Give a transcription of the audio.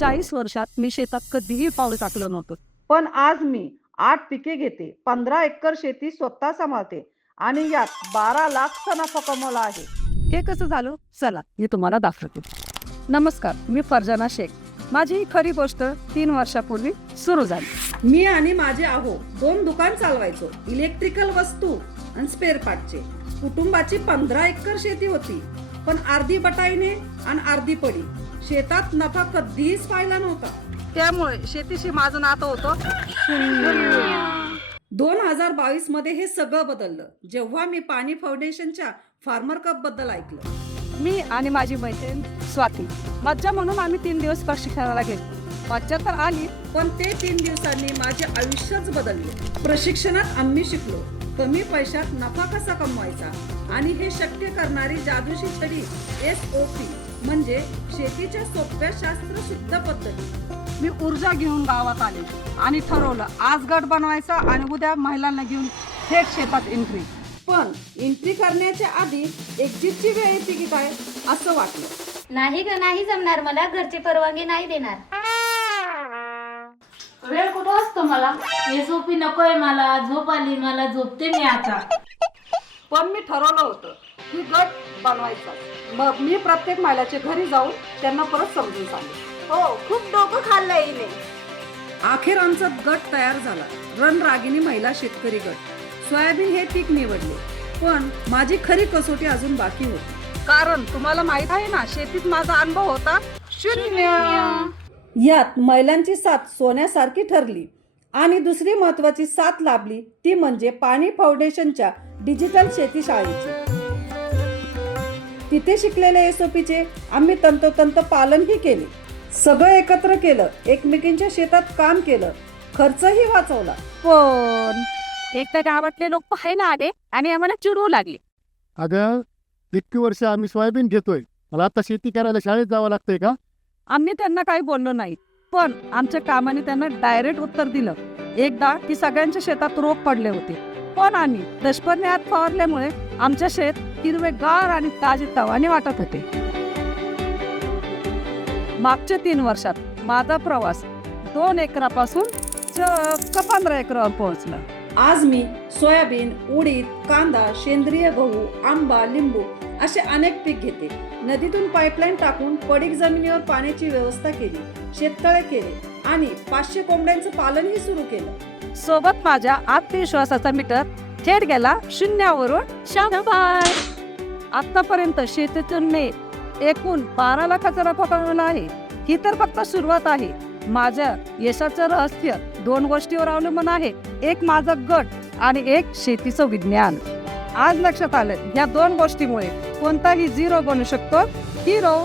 40 वर्षात मी शेतात कधीही पाऊल टाकलं नव्हतं. पण आज मी 8 पिके घेते, 15 एकर शेती स्वतः सांभाळते आणि यात 12 लाखचा नफा कमवला आहे. हे कसं झालं? चला मी तुम्हाला दाखवते. नमस्कार, मी फरजाना शेख. माझी ही खरी गोष्ट 3 वर्षापूर्वी सुरू झाली. मी आणि माझे आहो 2 दुकान चालवायचो, इलेक्ट्रिकल वस्तू आणि स्पेअर पार्टचे. कुटुंबाची 15 एकर शेती होती, पण अर्धी बटाईने आणि अर्धी पडी. शेतात नफा कधीच पाहिला नव्हता. त्यामुळे शेतीशी माझं नातं होतं 2022 मध्ये हे सगळं बदललं जेव्हा मी पाणी फाउंडेशनच्या फार्मर कप बद्दल ऐकलं. मी आणि माझी मैत्रीण स्वाती मज्जा म्हणून आम्ही 3 दिवस प्रशिक्षणाला गेलो. मज्जा तर आली, पण ते 3 दिवसांनी माझे आयुष्यच बदलले. प्रशिक्षणात आम्ही शिकलो कमी पैशात नफा कसा कमवायचा आणि हे शक्य करणारी जादूची छडी SOP म्हणजे शेतीच्या सोप्या शास्त्र शुद्ध पद्धती. मी ऊर्जा घेऊन गावात आले आणि ठरवलं आज गट बनवायचा आणि उद्या महिलांना घेऊन थेट शेतात एंट्री. पण एंट्री करण्याच्या आधी एक्झिटची वेळ येते की काय असं वाटलं. नाही ग नाही जमणार, मला घरची परवानगी नाही देणार. वेळ कुठं असतो मला? SOP नकोय मला, झोप आली मला, झोपते मी आता. पण मी ठरवलं होतं की गट बनवायचा. मग मी प्रत्येक महिलाच्या घरी जाऊन त्यांना परत समजून सांगितलं. हो, खूप डोकं खाल्लं हिने. अखेर आमचा गट तयार झाला. रणरागिणी महिला शेतकरी गट. सोयाबीन हे पीक निवडले, पण माझी खरी कसोटी अजून बाकी होती. कारण तुम्हाला माहित आहे ना, शेतीत माझा अनुभव होता 0. यात महिलांची साथ सोन्यासारखी ठरली आणि दुसरी महत्वाची साथ लाभली ती म्हणजे पाणी फाउंडेशनच्या डिजिटल शेती शाळेची. तिथे शिकलेल्या SOPचे आम्ही तंतोतंत पालनही केले. सगळं एकत्र केलं, एकमेकींच्या शेतात काम केलं, खर्चही वाचवला. पण एकदा गावातले लोक पाहायला आले आणि आम्हाला चिडवू लागले. अगं इतकी वर्ष आम्ही सोयाबीन घेतोय, मला आता शेती करायला शाळेत जावं लागतंय का? आम्ही त्यांना काही बोललो नाही, पण आमच्या कामाने त्यांना डायरेक्ट उत्तर दिलं. एकदा की सगळ्यांच्या शेतात रोग पडले होते, पण आम्ही दशपर्णी हात फवारल्यामुळे आमच्या शेत हिरवेगार आणि ताजे तवाने वाटत होते. मागच्या 3 वर्षात माझा प्रवास 2 एकरापासून चक्क 15 एकरावर पोहोचला. आज मी सोयाबीन, उडीद, कांदा, सेंद्रिय गहू, आंबा, लिंबू असे अनेक पीक घेते. नदीतून पाईपलाईन टाकून पडीक जमिनीवर पाण्याची व्यवस्था केली, शेततळे केले आणि 500 कोंबड्यांचं पालनही सुरू केलं. सोबत माझ्या आत्मविश्वासाचा मीटर थेट गेला 0 वरून 100. आतापर्यंत शेतीतून एकूण 12 लाखाचा नफा कमवला आहे. ही तर फक्त सुरुवात आहे. माझ्या यशाचं रहस्य 2 गोष्टीवर अवलंबून आहे. एक माझा गट आणि एक शेतीचं विज्ञान. आज लक्षात आलं, या 2 गोष्टीमुळे कोणताही 0 बनू शकतो हिरो.